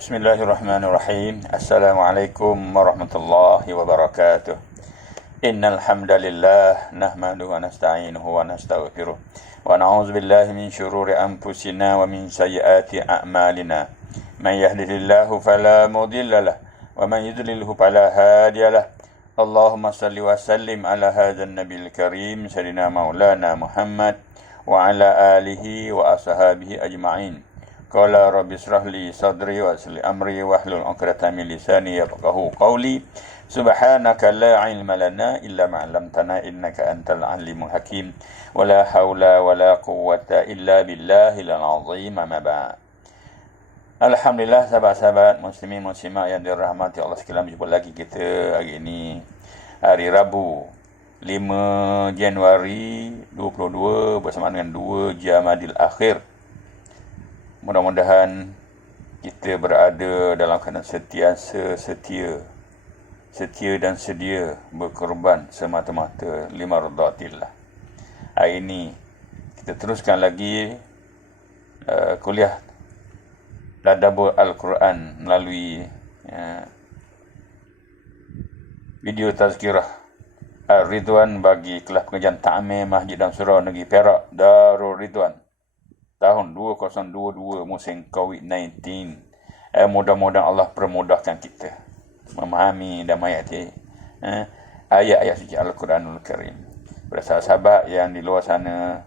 Bismillahirrahmanirrahim. Assalamualaikum warahmatullahi wabarakatuh. Innal hamdalillah nahmaduhu wa nasta'inuhu wa nastaghfiruh wa na'udzu billahi min shururi anfusina wa min sayyiati a'malina. Man yahdihillahu fala mudilla lahu wa man yudlilhu fala hadiya lahu. Allahumma salli wa sallim ala hadzal nabiyil karim sayyidina maulana Muhammad wa ala alihi wa ashabihi ajma'in. Qala rabbi israh li sadri wa yassir li amri wahlul 'uqdatam min lisani yafqahu qawli. Subhanaka la 'ilma lana illa ma 'allamtana innaka antal 'alimul hakim. Wala haula wala quwwata illa billahil 'azim. Amma ba'd. Alhamdulillah, sahabat-sahabat muslimin muslimat yang dirahmati Allah sekalian, jumpa lagi kita hari ini, hari Rabu 5 Januari 2022 bersama dengan 2 Jamadil Akhir. Mudah-mudahan kita berada dalam keadaan setia dan sedia berkorban semata-mata limardatillah. Hari ini kita teruskan lagi kuliah Tadabbur Al-Quran melalui video tazkirah Ar-Ridwan bagi kelas pengajian Ta'mir Masjid dan Surau Negeri Perak Darul Ridwan tahun 2022 musim COVID-19. Mudah-mudahan Allah permudahkan kita memahami dan menghayati ayat-ayat suci Al-Quranul Karim. Pada sahabat-sahabat yang di luar sana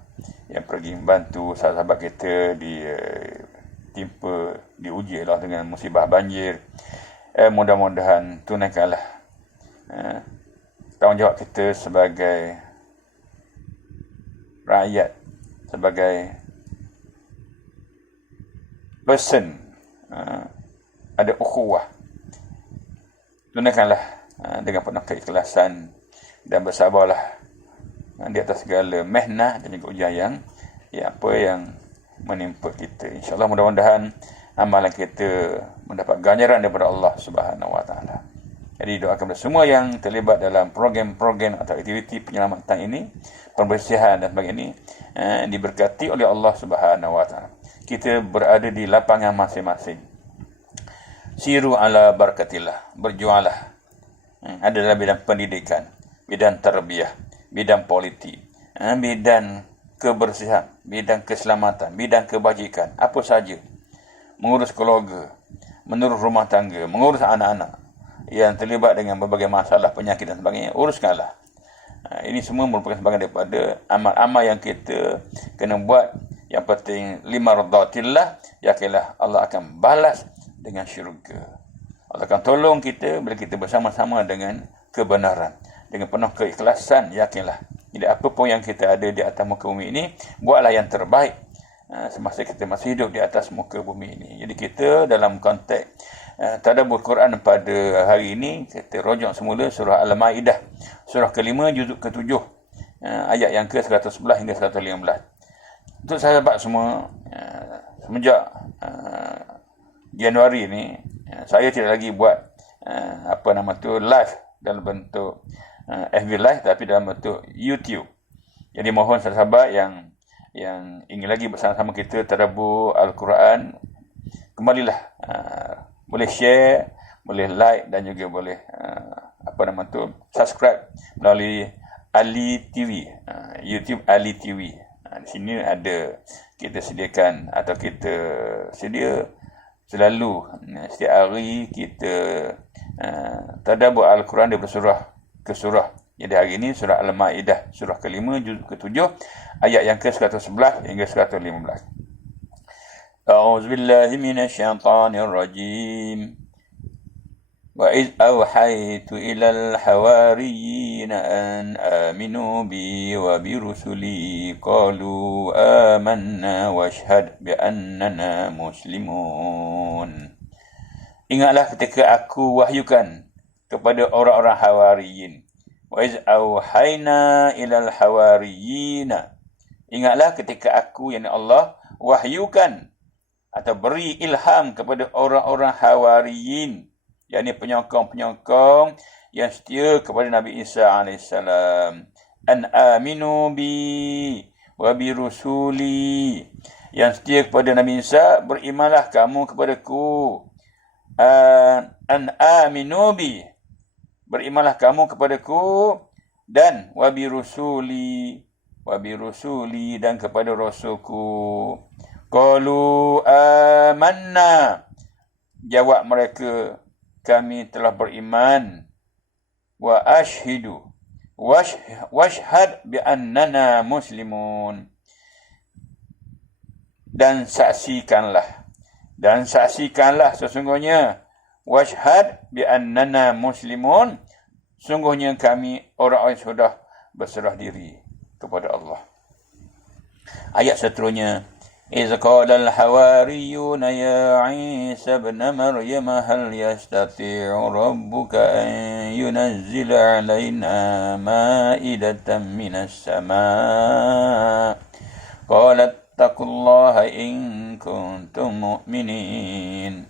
yang pergi membantu sahabat-sahabat kita diuji lah dengan musibah banjir, mudah-mudahan tunaikanlah tanggungjawab kita sebagai rakyat, sebagai person, ada ukhuwah. Tunaikanlah dengan penuh keikhlasan dan bersabarlah di atas segala mehnah dan juga ujian yang menimpa kita. InsyaAllah mudah-mudahan amalan kita mendapat ganjaran daripada Allah Subhanahu Wa Taala. Jadi doakan kepada semua yang terlibat dalam program-program atau aktiviti penyelamatan ini, pembersihan dan sebagainya ini, diberkati oleh Allah Subhanahu Wa Taala. Kita berada di lapangan masing-masing. Siru ala barakatillah, berjuanglah. Ada dalam bidang pendidikan, bidang tarbiyah, bidang politik, bidang kebersihan, bidang keselamatan, bidang kebajikan, apa saja. Mengurus keluarga, mengurus rumah tangga, mengurus anak-anak yang terlibat dengan berbagai masalah, penyakit dan sebagainya, uruskanlah. Ini semua merupakan sebahagian daripada amal-amal yang kita kena buat. Yang penting limardatillah, yakinlah Allah akan balas dengan syurga. Allah akan tolong kita bila kita bersama-sama dengan kebenaran, dengan penuh keikhlasan. Yakinlah, jadi apa pun yang kita ada di atas muka bumi ini, buatlah yang terbaik semasa kita masih hidup di atas muka bumi ini. Jadi kita dalam konteks tadabbur Quran pada hari ini, kita rujuk semula surah Al-Maidah, surah ke-5 juzuk ke-7, ayat yang ke-111 hingga 115. Untuk sahabat semua, semenjak Januari ni, saya tidak lagi buat live dalam bentuk FB Live, tapi dalam bentuk YouTube. Jadi mohon sahabat yang ingin lagi bersama-sama kita tadabbur Al-Quran, kembalilah, boleh share, boleh like dan juga boleh subscribe melalui Ali TV, YouTube Ali TV. Di sini ada, kita sediakan atau kita sedia selalu setiap hari kita tadabbur Al-Quran daripada surah ke surah. Jadi hari ini surah Al-Maidah, surah ke-5 juzuk ke-7, ayat yang ke-111 hingga 115. A'udzubillahi minasyaitonirrajim. وَإِذْ أَوْحَيْتُ إِلَى الْحَوَارِيِّينَ أَنْ آمِنُوا بِي وَبِرُسُلِي قَالُوا آمَنَّا وَاشْهَدْ بِأَنَّنَا مُسْلِمُونَ. Ingatlah ketika aku wahyukan kepada orang-orang Hawariyin. وَإِذْ أَوْحَيْنَا إِلَى الْحَوَارِيِّينَ. Ingatlah ketika aku, yakni Allah, wahyukan atau beri ilham kepada orang-orang Hawariyin, yakni penyokong-penyokong yang setia kepada Nabi Isa AS. An aminu bi wa bi rusuli, yang setia kepada Nabi Isa, berimanlah kamu kepadaku an aminu bi, berimanlah kamu kepadaku, dan wabi rusuli dan kepada rasulku. Qalu amanna, jawab mereka, kami telah beriman. Wa ashhadu, washhad bi annana muslimun, dan saksikanlah sesungguhnya, washhad bi annana muslimun, sungguhnya kami orang-orang yang sudah berserah diri kepada Allah. Ayat seterusnya, إذ قال الحواريون يا عيسى ابن مريم هل يستطيع ربك أن ينزل علينا مائدة من السماء قال اتقوا الله إن كنتم مؤمنين.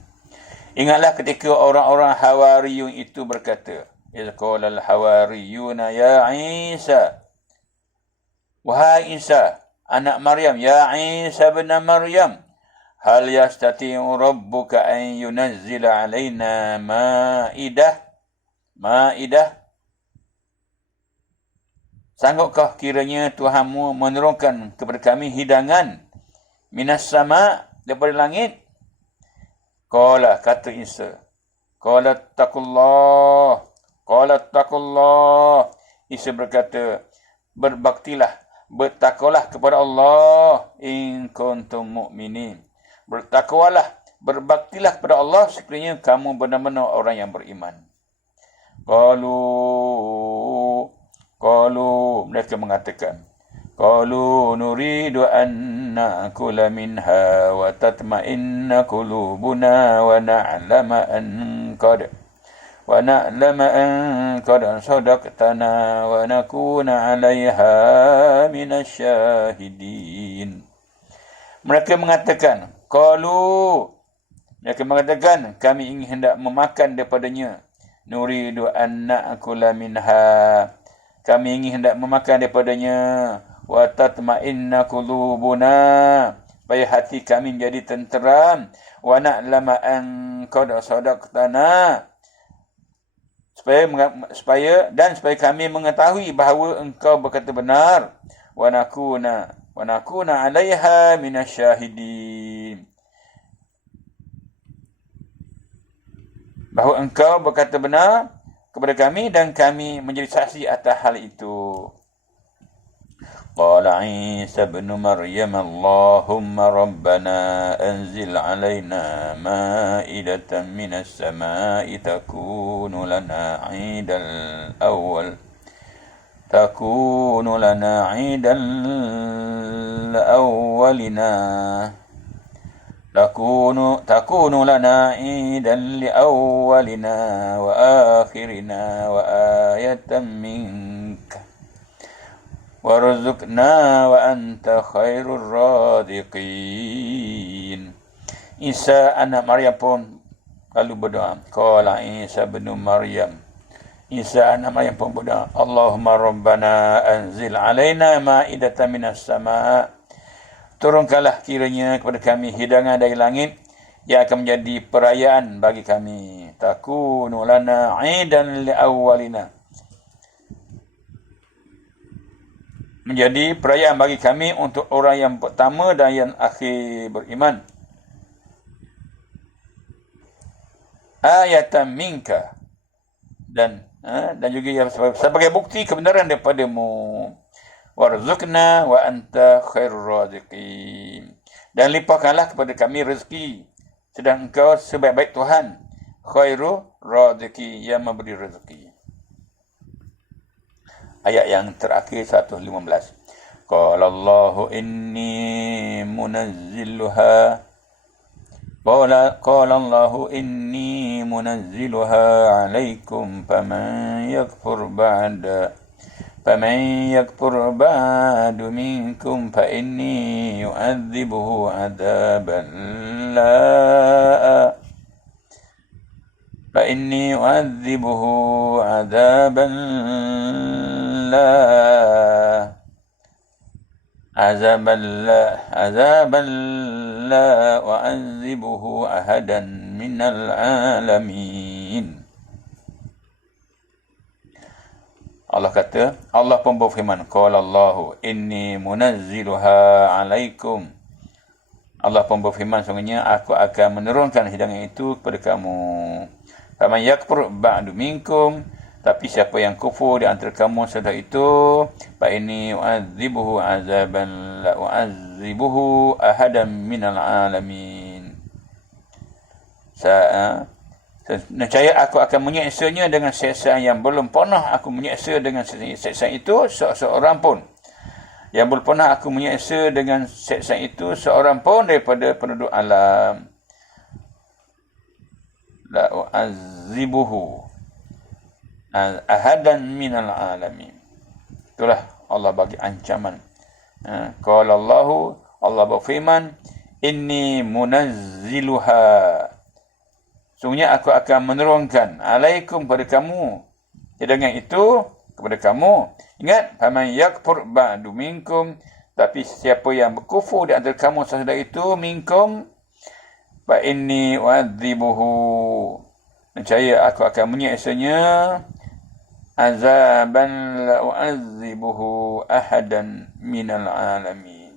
Ingatlah ketika orang-orang Hawariyun itu berkata, إذ قال الحواريون يا عيسى, wahai Isa anak Maryam, ya Isa bin Maryam, hal yastati'u rabbuka an yunazzila alaina ma'idah, sanggupkah kiranya Tuhanmu menurunkan kepada kami hidangan minas sama, daripada langit? Qala, kata Isa, qala taqullah, Isa berkata, bertakwalah kepada Allah, in kuntum mu'minin, berbaktilah kepada Allah sekiranya kamu benar-benar orang yang beriman. Qalu, mereka mengatakan, qalu nuridu an na'kula minha wa tatma'inna qulubuna wa na'lama an qad sadaqtana wa nakuna 'alaiha minasyahidin. Mereka mengatakan, kami ingin hendak memakan daripadanya. Nuridu an na'kula minha, kami ingin hendak memakan daripadanya. Wa tatma'inna qulubuna, supaya hati kami menjadi tenteram. Wa na'lama an qad sadaqtana, supaya kami mengetahui bahawa engkau berkata benar. Wa nakuna 'alaiha minasyahidin, bahawa engkau berkata benar kepada kami dan kami menjadi saksi atas hal itu. Qala Isa ibn Maryam, Allahumma rabbana anzil alaina ma'idatan minas sama'i takunu lana 'idal awwal, takunu lana 'idal awwalina, takunu lana 'idan li awwalina wa akhirina wa ayatan minka warzuqna wa anta khairur radiqin. Isa anak Maryam pun lalu berdoa. Qala Isa bin Maryam, Isa anak Maryam pun berdoa, Allahumma rabbana anzil alaina ma'idatan minas sama', turunkanlah kiranya kepada kami hidangan dari langit yang akan menjadi perayaan bagi kami. Takunu lana 'idan li awwalina, menjadi perayaan bagi kami untuk orang yang pertama dan yang akhir beriman. Ayatan minka, dan juga sebagai bukti kebenaran daripadamu. Warzuqna wa anta khairur raziqin, dan limpahkanlah kepada kami rezeki, sedang engkau sebaik-baik Tuhan, khairur raziqin, yang memberi rezeki. Ayat yang terakhir 115. Qala Allahu inni munazziluha, qala Allahu inni munazziluha alaikum faman yakfur ba'du minkum fa inni yu'adzibuhu 'adzaban la wa'adzibuhu ahadan minal alamin. Allah kata, Allah pun berfirman, qala Allahu inni munazziluha alaikum. Allah pun berfirman, sungguhnya aku akan menurunkan hidangan itu kepada kamu. Faman yakfur ba'du minkum, tapi siapa yang kufur di antara kamu setelah itu, fa inni u'adzibuhu azaban la u'adzibuhu ahadan minal alamin. Nescaya aku akan menyeksanya dengan siksaan yang belum pernah aku menyeksa dengan siksaan itu seorang pun. Yang belum pernah aku menyeksa dengan siksaan itu seorang pun daripada penduduk alam. La u'adzibuhu ahadan minal alamin. Itulah Allah bagi ancaman. Qala Allahu, Allah berfirman, inni munazziluha. Sungguhnya aku akan menurunkan alaikum pada kamu hidangan itu kepada kamu. Ingat, faman yakfur ba'du minkum, tapi siapa yang berkufur di antara kamu sesudah itu minkum, fa inni u'adzibuhu, nescaya aku akan menyeksanya azaban la u'adzibuhu ahadan minal alamin.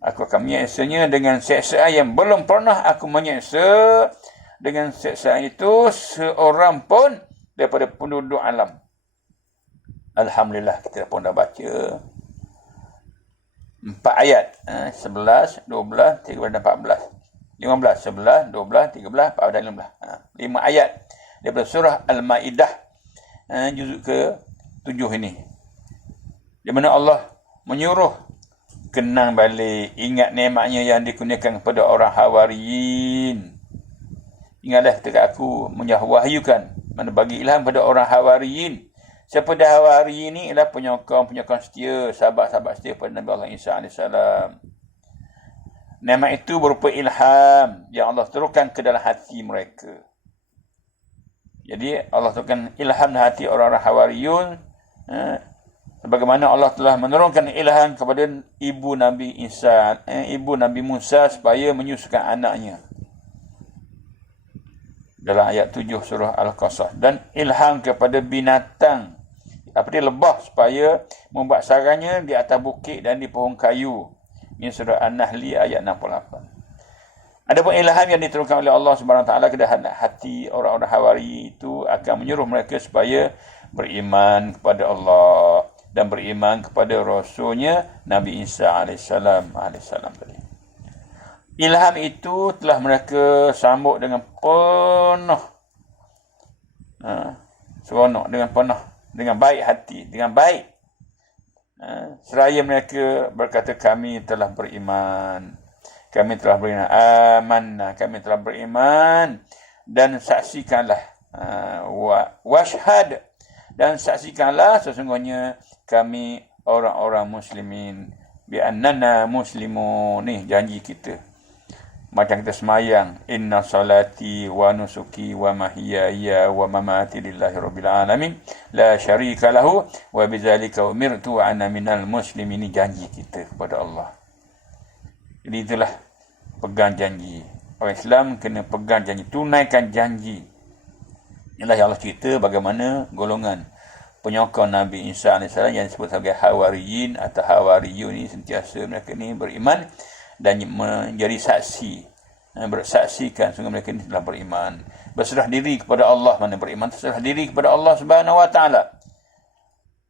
Aku akan menyeksanya dengan siksaan yang belum pernah aku menyeksa dengan siksaan itu seorang pun daripada penduduk alam. Alhamdulillah, kita pun dah baca 4 ayat, 11, 12, 13 dan 14. 15, 11, 12, 13, 14 dan 15. 5 ayat daripada surah Al-Ma'idah, juzuk ke-7 ini. Di mana Allah menyuruh kenang balik, ingat nikmatnya yang dikurniakan kepada orang Hawariyin. Ingatlah ketika aku menyawahyukan, mana bagi ilham pada orang Hawariyin. Siapa dah Hawariyin ni ialah penyokong setia, sahabat-sahabat setia pada Nabi Allah Isa AS. Nikmat itu berupa ilham yang Allah turunkan ke dalam hati mereka. Jadi Allah turunkan ilham dalam hati orang-orang Hawariyun, sebagaimana Allah telah menurunkan ilham kepada ibu Nabi Isa, ibu Nabi Musa supaya menyusukan anaknya. Dalam ayat 7 surah Al-Qasas. Dan ilham kepada binatang, lebah, supaya membuat sarangnya di atas bukit dan di pohon kayu. Ini surah An-Nahli ayat 68. Adapun ilham yang diturunkan oleh Allah Subhanahu Wa Taala ke dalam hati orang-orang Hawari itu akan menyuruh mereka supaya beriman kepada Allah dan beriman kepada Rasulnya Nabi Isa alaihissalam tadi. Ilham itu telah mereka sambut dengan penuh seronok, dengan baik hati, dengan baik. Seraya mereka berkata, kami telah beriman. Kami telah beriman. Amanna, kami telah beriman. Dan saksikanlah. Washhad. Dan saksikanlah sesungguhnya kami orang-orang muslimin. Bi'annana muslimun. Ni janji kita. Macam kita semayang, inna salati wa nusuki wa mahyaya wa mamati lillahi rabbil alamin la syarika lahu wa bidzalika umirtu wa ana minal muslimin. Ini janji kita kepada Allah. Jadi itulah pegang janji. Orang Islam kena pegang janji, tunaikan janji. Inilah yang Allah cerita bagaimana golongan penyokong Nabi Isa AS yang disebut sebagai Hawariyin atau Hawariyun ini sentiasa mereka ni beriman dan menjadi saksi, bersaksikan sungguh mereka ini telah beriman, berserah diri kepada Allah. Mana beriman berserah diri kepada Allah Subhanahu Wa Taala.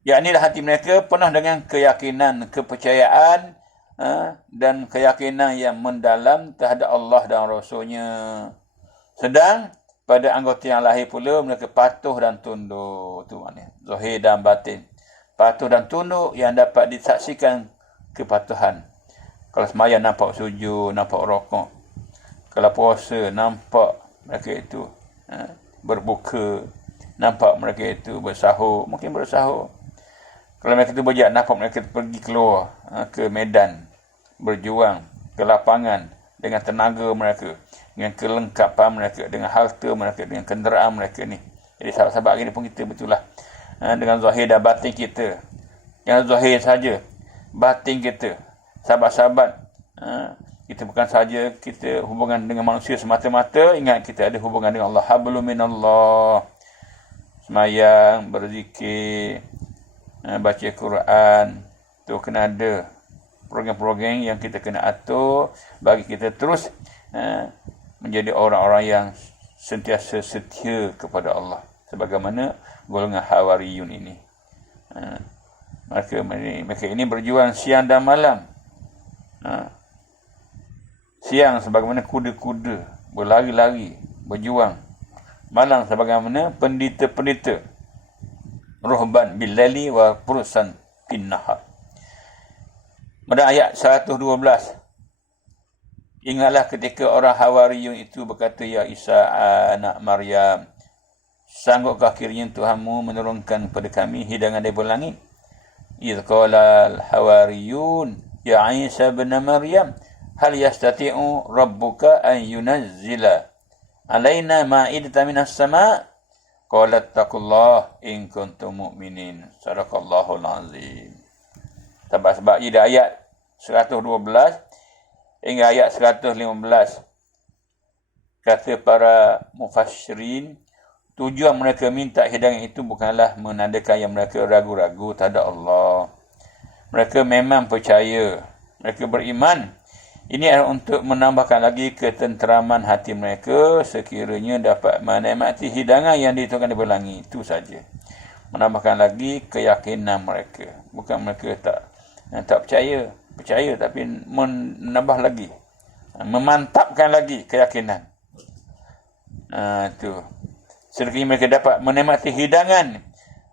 Yakni hati mereka penuh dengan keyakinan, kepercayaan dan keyakinan yang mendalam terhadap Allah dan Rasulnya. Sedang pada anggota yang lahir pula mereka patuh dan tunduk. Itu maknanya zahir dan batin. Patuh dan tunduk yang dapat disaksikan kepatuhan. Kalau sembahyang nampak sujud, nampak rokok. Kalau puasa nampak mereka itu berbuka, nampak mereka itu bersahur, mungkin bersahur. Kalau mereka itu berjihad, nampak mereka pergi keluar ke medan, berjuang, ke lapangan dengan tenaga mereka, dengan kelengkapan mereka, dengan harta mereka, dengan kenderaan mereka ni. Jadi sahabat-sahabat hari ni pun kita betul lah dengan zahir dan batin kita. Jangan zahir saja, batin kita. Sahabat-sahabat Kita bukan sahaja kita hubungan dengan manusia semata-mata, ingat kita ada hubungan dengan Allah. Hablum minallah. Semayang, berzikir, baca Quran. Tu kena ada program-program yang kita kena atur bagi kita terus menjadi orang-orang yang sentiasa setia kepada Allah. Sebagaimana golongan Hawariyun ini. Mereka ini berjuang siang dan malam. Siang sebagaimana kuda-kuda berlari-lari, berjuang. Malam sebagaimana pendeta-pendeta. Ruhban bil-laili wa fursan bin nahar. Pada ayat 112. Ingatlah ketika orang Hawariyun itu berkata, Ya Isa anak Maryam, sanggupkah kiranya Tuhanmu menurunkan kepada kami hidangan dari langit? Idh qala al-Hawariyun, Ya Isa bin Maryam, hal yastati'u rabbuka an yunazzila alaina ma'idatan minas sama'? Qalat taqullah in kuntum mu'minin. Sadaqallahul azim. Sebab ia ayat 112 hingga ayat 115. Kata para mufassirin, tujuan mereka minta hidangan itu bukanlah menandakan yang mereka ragu-ragu terhadap Allah. Mereka memang percaya, mereka beriman. Ini adalah untuk menambahkan lagi ketenteraman hati mereka sekiranya dapat menikmati hidangan yang diturunkan dari langit. Itu saja. Menambahkan lagi keyakinan mereka. Bukan mereka tak percaya. Percaya tapi menambah lagi. Memantapkan lagi keyakinan. Itu. Sekiranya mereka dapat menikmati hidangan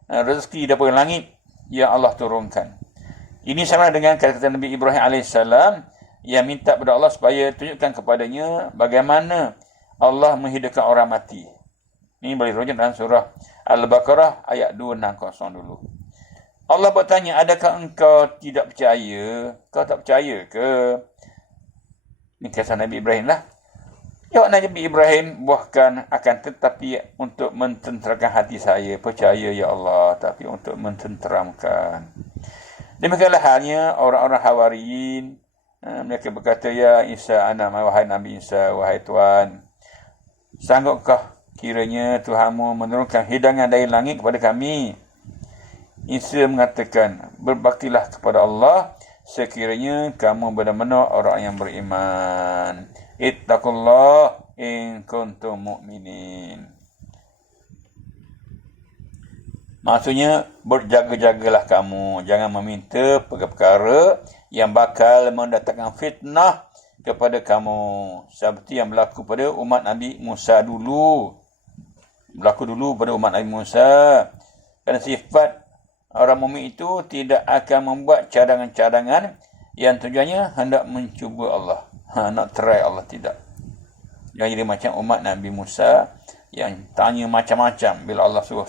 rezeki daripada langit yang Allah turunkan. Ini sama dengan kata Nabi Ibrahim AS yang minta kepada Allah supaya tunjukkan kepadanya bagaimana Allah menghidupkan orang mati. Ini boleh rujuk dalam surah Al-Baqarah ayat 260 dulu. Allah bertanya, adakah engkau tidak percaya? Kau tak percaya ke? Ini kisah Nabi Ibrahim lah. Jawab Nabi Ibrahim, buahkan akan tetapi untuk mententerakan hati saya. Percaya ya Allah, tapi untuk mententeramkan. Demikianlah halnya orang-orang Hawariyin. Mereka berkata, Ya Isa anak, wahai Nabi Isa, wahai Tuhan, sanggupkah kiranya Tuhanmu menurunkan hidangan dari langit kepada kami? Isa mengatakan, berbaktilah kepada Allah sekiranya kamu benar-benar orang yang beriman. Ittaqullah in kuntum mu'minin. Maksudnya, berjaga-jagalah kamu. Jangan meminta perkara-perkara yang bakal mendatangkan fitnah kepada kamu. Seperti yang berlaku pada umat Nabi Musa dulu. Berlaku dulu pada umat Nabi Musa. Kerana sifat orang mukmin itu tidak akan membuat cadangan-cadangan yang tujuannya hendak mencuba Allah. Nak try Allah, tidak. Yang jadi macam umat Nabi Musa yang tanya macam-macam bila Allah suruh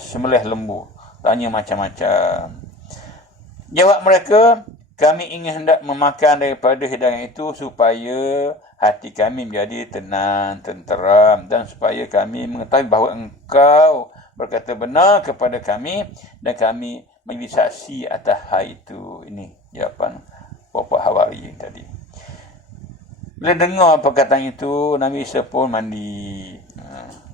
sembelih lembu. Tanya macam-macam. Jawab mereka, kami ingin hendak memakan daripada hidangan itu supaya hati kami menjadi tenang, tenteram, dan supaya kami mengetahui bahawa engkau berkata benar kepada kami dan kami menjadi saksi atas hal itu. Ini jawapan Bapak Hawari tadi. Bila dengar perkataan itu, Nabi Isa pun mandi.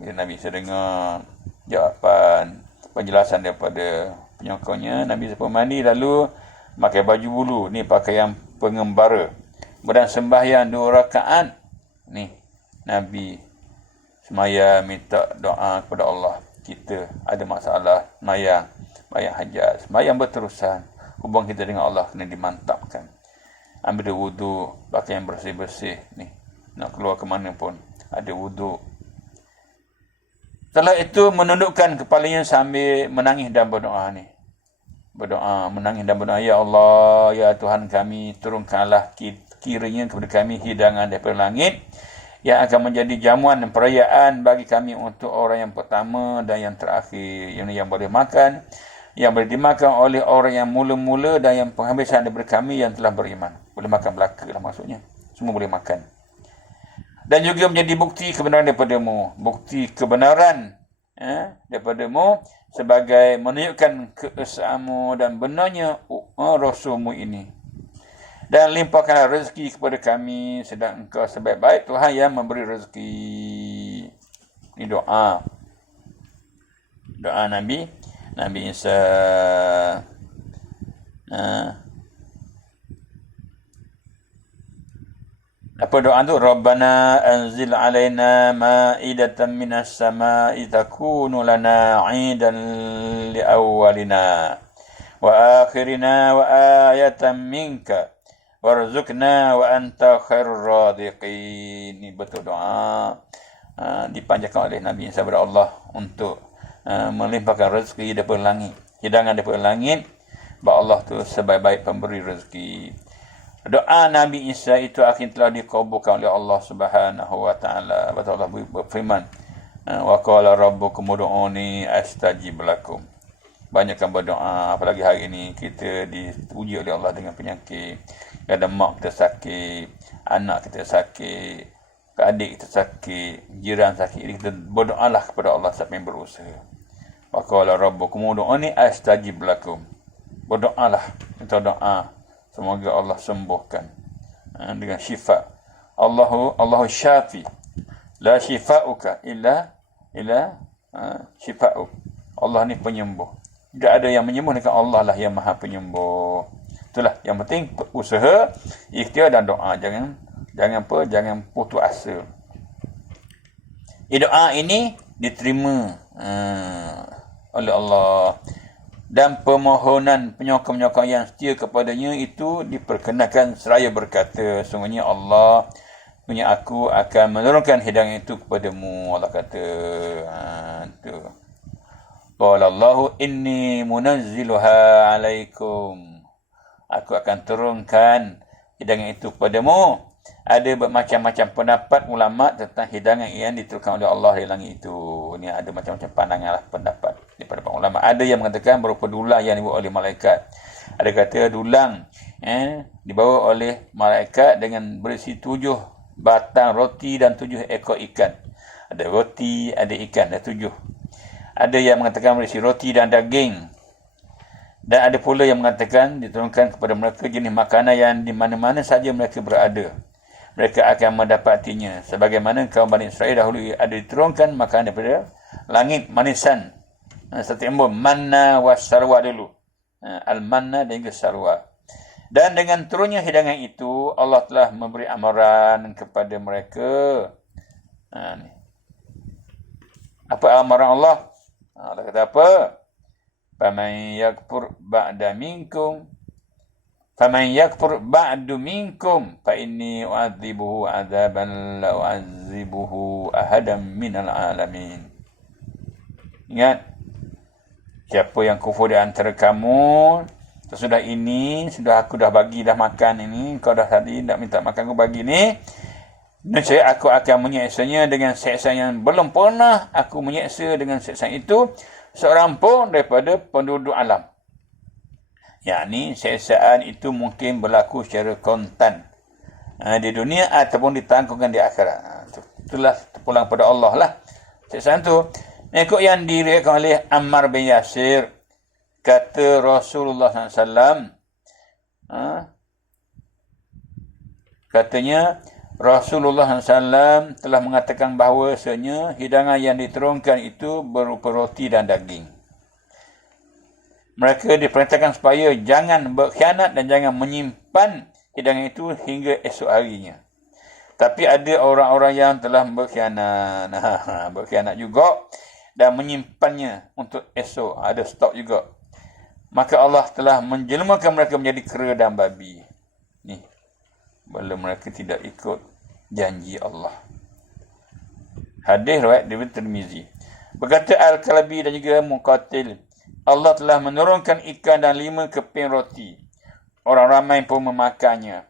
Bila Nabi Isa dengar jawapan, penjelasan daripada penyokongnya, Nabi Isa pun mandi lalu pakai baju bulu. Ni pakaian pengembara. Kemudian sembahyang 2 rakaat. Ni Nabi semaya minta doa kepada Allah. Kita ada masalah sembahyang hajat, sembahyang berterusan. Hubungan kita dengan Allah kena dimantapkan. Ambil wudu, pakaian bersih-bersih. Ni nak keluar ke mana pun ada wudu. Setelah itu menundukkan kepalanya sambil menangis dan berdoa ni. Berdoa, menangis dan berdoa, Ya Allah, Ya Tuhan kami, turunkanlah kiranya kepada kami hidangan daripada langit yang akan menjadi jamuan dan perayaan bagi kami untuk orang yang pertama dan yang terakhir. Yang boleh makan, yang boleh dimakan oleh orang yang mula-mula dan yang penghabisan daripada kami yang telah beriman. Boleh makan belaka lah maksudnya. Semua boleh makan. Dan juga menjadi bukti kebenaran daripadamu. Bukti kebenaran daripadamu sebagai menunjukkan keesaanmu dan benarnya Rasulmu ini. Dan limpahkanlah rezeki kepada kami, sedang Engkau sebaik-baik Tuhan yang memberi rezeki. Ini doa. Doa Nabi Isa. Apa doa tu? Rabbana anzil alaina ma'idatan minas sama'i takunu lana 'idan li awwalina wa akhirina wa ayatan minka warzuqna wa anta khairur radiqin. Ini betul doa dipanjatkan oleh Nabi Isa kepada Allah untuk melimpahkan rezeki daripada langit, hidangan daripada langit. Bahawa Allah tu sebaik-baik pemberi rezeki. Doa Nabi Isa itu akhirnya telah dikabulkan oleh Allah Subhanahu wa taala. Allah berfirman, wa qala rabbukum ud'uni astajib lakum. Banyakkan berdoa, apalagi hari ini kita diuji oleh Allah dengan penyakit. Kadang mak kita sakit, anak kita sakit, adik kita sakit, jiran sakit. Jadi kita berdoalah kepada Allah sampai berusaha. Wa qala rabbukum ud'uni astajib lakum. Berdoalah, minta doa. Semoga Allah sembuhkan dengan syifa. Allahu syafi. La syifa'uka illa syifa'uk. Allah ni penyembuh. Tidak ada yang menyembuh dengan Allah lah yang maha penyembuh. Itulah yang penting, usaha, ikhtiar dan doa. Jangan putus asa. Doa ini diterima oleh Allah. Dan permohonan penyokong-penyokong yang setia kepadanya itu diperkenalkan seraya berkata, sungguhnya Allah punya aku akan menurunkan hidangan itu kepadamu. Allah kata, tu. Qala Allahu inni munazziluha alaikum. Aku akan turunkan hidangan itu kepadamu. Ada bermacam-macam pendapat ulama tentang hidangan yang diturunkan oleh Allah di langit itu. Ini ada macam-macam pandangan lah, pendapat daripada para ulama. Ada yang mengatakan berupa dulang yang dibawa oleh malaikat. Ada kata dulang dibawa oleh malaikat dengan berisi 7 batang roti dan 7 ekor ikan. Ada roti, ada ikan, ada 7. Ada yang mengatakan berisi roti dan daging. Dan ada pula yang mengatakan diturunkan kepada mereka jenis makanan yang di mana-mana saja mereka berada, mereka akan mendapatinya. Sebagaimana kaum Bani Israel dahulu ada diturunkan makanan daripada langit, manisan. Seperti manna was sarwa dulu. Al-manna dan juga sarwa. Dan dengan turunnya hidangan itu, Allah telah memberi amaran kepada mereka. Apa amaran Allah? Allah kata apa? Faman yakfur ba'da minkum Faman yakfur ba'du minkum fa inni u'adzibuhu 'adzaban la u'adzibuhu ahadan minal alamin. Ingat, siapa yang kufur di antara kamu sesudah ini, sudah aku dah bagi dah makan ini, kau dah tadi nak minta makan aku bagi ni, nescaya aku akan menyeksanya dengan seksa yang belum pernah aku menyeksa dengan seksa itu seorang pun daripada penduduk alam. Yakni seksaan itu mungkin berlaku secara kontan di dunia ataupun ditangguhkan di akhirat. Itulah terpulang pada Allah lah seksaan itu. Mengikut yang diriwayatkan oleh Ammar bin Yasir, kata Rasulullah SAW, katanya Rasulullah SAW telah mengatakan bahawasanya hidangan yang diturunkan itu berupa roti dan daging. Mereka diperintahkan supaya jangan berkhianat dan jangan menyimpan hidangan itu hingga esok harinya. Tapi ada orang-orang yang telah berkhianat. Berkhianat juga dan menyimpannya untuk esok. Ada stok juga. Maka Allah telah menjelmakan mereka menjadi kera dan babi. Ni, bila mereka tidak ikut janji Allah. Hadis riwayat Ibnu Tirmizi. Berkata Al-Kalabi dan juga Muqatil, Allah telah menurunkan ikan dan 5 keping roti. Orang ramai pun memakannya.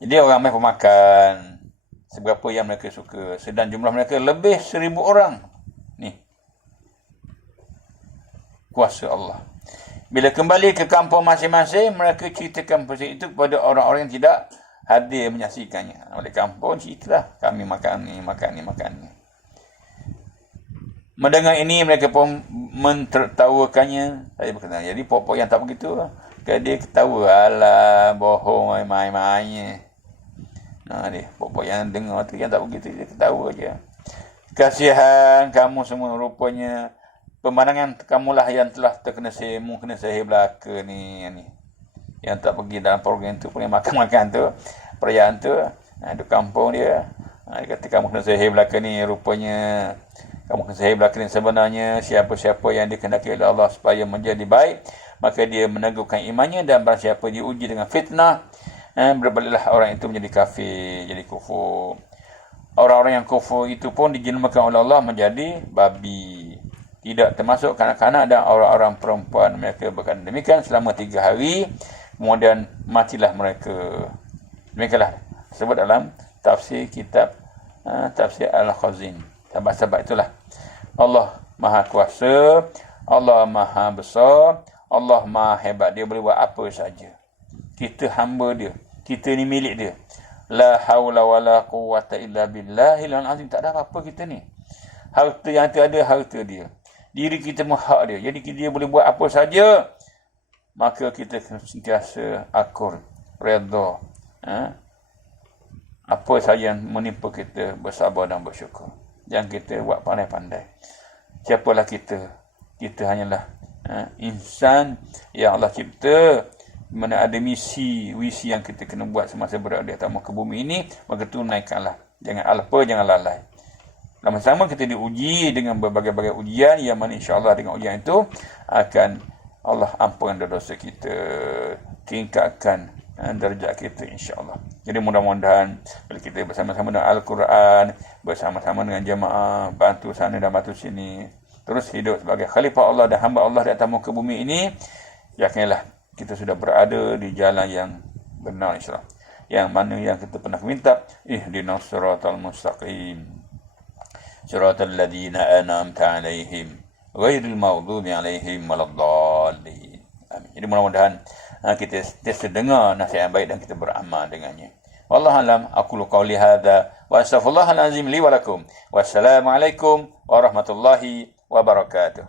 Jadi orang ramai pun makan seberapa yang mereka suka. Sedang jumlah mereka lebih 1,000 orang. Ni, kuasa Allah. Bila kembali ke kampung masing-masing, mereka ceritakan peristiwa itu kepada orang-orang yang tidak hadir menyaksikannya. Oleh kampung ceritalah, kami makan ni, makan ni, makan ni. Mendengar ini mereka pun mentertawakannya. Saya berkata, jadi pokok yang tak begitu, dia ketawa, alah bohong main-mainnya. Nah, dia pokok yang dengar tu yang tak begitu, dia ketawa je. Kasihan kamu semua, rupanya pemandangan kamulah yang telah terkena sihir belaka ni. Yang tak pergi dalam program tu, pergi makan-makan tu, perayaan tu, di kampung dia. Dia kata kamu kena sihir belaka ni, rupanya kamu kena sihir belaka ni. Sebenarnya siapa-siapa yang dikehendaki oleh Allah supaya menjadi baik, maka dia meneguhkan imannya, dan barang siapa diuji dengan fitnah, berbaliklah orang itu menjadi kafir, jadi kufur. Orang-orang yang kufur itu pun dijenamakan oleh Allah menjadi babi. Tidak termasuk kanak-kanak dan orang-orang perempuan. Mereka berkata demikian selama 3 hari, kemudian matilah mereka. Demikianlah sebut dalam tafsir kitab tafsir Al-Khazin. Sebab itulah Allah Maha Kuasa, Allah Maha Besar, Allah Maha Hebat. Dia boleh buat apa saja. Kita hamba dia, kita ni milik dia. La haula wala quwwata illa billahil azim. Tak ada apa-apa kita ni. Harta yang ada harta dia. Diri kita pun hak dia. Jadi dia boleh buat apa saja. Maka kita sentiasa akur, redha. Apa saja yang menimpa kita, bersabar dan bersyukur. Jangan kita buat pandai-pandai. Siapalah kita? Kita hanyalah insan yang Allah cipta, mana ada visi yang kita kena buat semasa berada di atas muka bumi ini, maka tunaikanlah. Jangan alpa, jangan lalai. Sama-sama kita diuji dengan berbagai-bagai ujian, yang mana insya-Allah dengan ujian itu akan Allah ampunkan dosa kita, tingkatkan darjat kita insya-Allah. Jadi mudah-mudahan bila kita bersama-sama dengan Al-Quran, bersama-sama dengan jemaah, bantu sana dan bantu sini, terus hidup sebagai khalifah Allah dan hamba Allah di atas muka bumi ini, yakinlah kita sudah berada di jalan yang benar insya-Allah. Yang mana yang kita pernah minta, ihdinas siratal mustaqim, siratal ladzina an'amta 'alaihim ghairil maghdubi 'alaihim waladdallin. Amin. Jadi mudah-mudahan kita sentiasa dengar nasihat yang baik dan kita beramal dengannya. Wallahu alam, aqulu qawli hadza wa astaghfirullahal azim li wa lakum. Wassalamualaikum warahmatullahi wabarakatuh.